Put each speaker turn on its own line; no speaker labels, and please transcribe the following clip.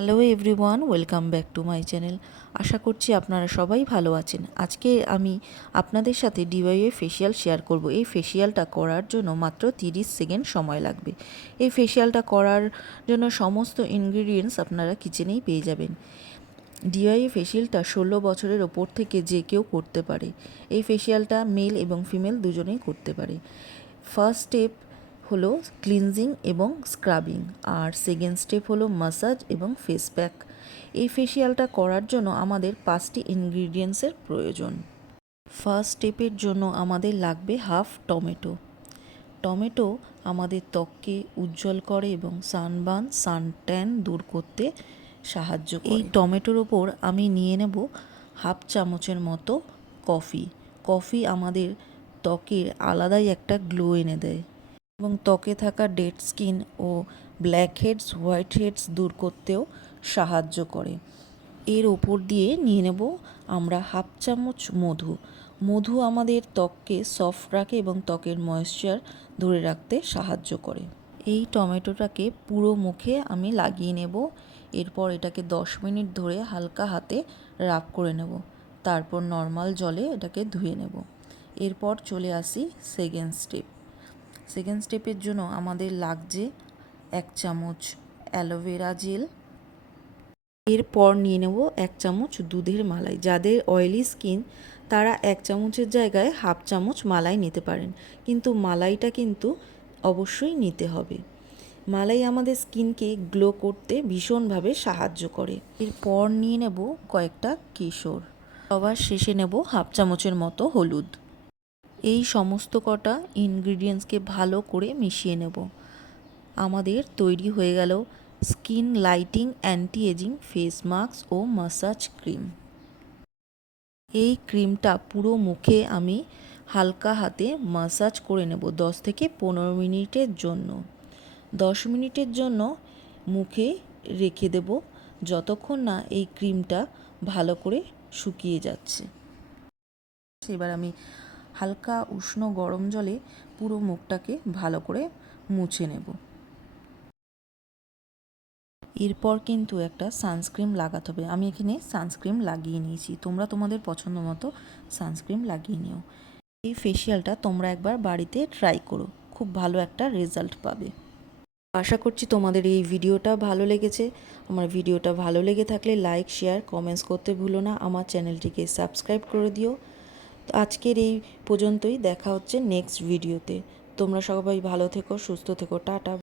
Hello everyone welcome back to my channel আশা করছি আপনারা সবাই ভালো আছেন। আজকে আমি আপনাদের সাথে ডিওয়াইএ ফেসিয়াল শেয়ার করব। এই ফেসিয়ালটা করার জন্য মাত্র 30 সেকেন্ড সময় লাগবে। এই ফেসিয়ালটা করার জন্য সমস্ত ইনগ্রিডিয়েন্টস আপনারা কিচেনেই পেয়ে যাবেন। ডিওয়াইএ ফেসিয়ালটা ষোলো বছরের ওপর থেকে যে কেউ করতে পারে। এই ফেসিয়ালটা মেল এবং ফিমেল দুজনেই করতে পারে। ফার্স্ট স্টেপ হলো ক্লিনজিং এবং স্ক্রাবিং, আর সেকেন্ড স্টেপ হলো মাসাজ এবং ফেস প্যাক। এই ফেসিয়ালটা করার জন্য আমাদের পাঁচটি ইনগ্রিডিয়েন্টসের প্রয়োজন। ফার্স্ট স্টেপের জন্য আমাদের লাগবে হাফ টমেটো। টমেটো আমাদের ত্বককে উজ্জ্বল করে এবং সানবার্ন সানট্যান দূর করতে সাহায্য করে। এই টমেটোর ওপর আমি নিয়ে নেব হাফ চামচের মতো কফি। কফি আমাদের ত্বকের আলাদাই একটা গ্লো এনে দেয়। এবং ত্বকে থাকা ডেড স্কিন ও ব্ল্যাক হেডস, হোয়াইট হেডস দূর করতেও সাহায্য করে। এর ওপর দিয়ে নিয়ে নেব আমরা হাফ চামচ মধু। মধু আমাদের ত্বককে সফট রাখে এবং ত্বকের ময়েশ্চার ধরে রাখতে সাহায্য করে। এই টমেটোটাকে পুরো মুখে আমি লাগিয়ে নেব। এরপর এটাকে দশ মিনিট ধরে হালকা হাতে রাব করে নেব। তারপর নর্মাল জলে এটাকে ধুয়ে নেব। এরপর চলে আসি সেকেন্ড স্টেপ সেকেন্ড স্টেপের জন্য আমাদের লাগছে এক চামচ অ্যালোভেরা জেল এরপর নিয়ে নেব এক চামচ দুধের মালাই। যাদের অয়েলি স্কিন তারা এক চামচের জায়গায় হাফ চামচ মালাই নিতে পারেন। কিন্তু মালাইটা কিন্তু অবশ্যই নিতে হবে। মালাই আমাদের স্কিনকে গ্লো করতে ভীষণভাবে সাহায্য করে। এরপর নিয়ে নেব কয়েকটা কেশর। সবার শেষে নেব হাফ চামচের মতো হলুদ। এই সমস্ত কটা ইনগ্রিডিয়েন্টসকে ভালো করে মিশিয়ে নেব। আমাদের তৈরি হয়ে গেল skin lighting anti aging face mask ও মাসাজ ক্রিম এই ক্রিমটা পুরো মুখে আমি হালকা হাতে মাসাজ করে নেব দশ থেকে পনেরো মিনিটের জন্য। দশ মিনিটের জন্য মুখে রেখে দেব যতক্ষণ না এই ক্রিমটা ভালো করে শুকিয়ে যাচ্ছে। এবার আমি হালকা উষ্ণ গরম জলে পুরো মুখটাকে ভালো করে মুছে নেব। এরপর কিন্তু একটা সানস্ক্রিন লাগাতে হবে। আমি এখানে সানস্ক্রিন লাগিয়ে নিয়েছি। তোমরা তোমাদের পছন্দ মতো সানস্ক্রিন লাগিয়ে নিও। এই ফেসিয়ালটা তোমরা একবার বাড়িতে ট্রাই করো। খুব ভালো একটা রেজাল্ট পাবে। আশা করছি তোমাদের এই ভিডিওটা ভালো লেগেছে। আমার ভিডিওটা ভালো লেগে থাকলে লাইক শেয়ার কমেন্টস করতে ভুলো না। আমার চ্যানেলটিকে সাবস্ক্রাইব করে দিও। তো আজকের এই পর্যন্তই। দেখা হচ্ছে নেক্সট ভিডিওতে তোমরা সবাই ভালো থেকো, সুস্থ থেকো। টাটা।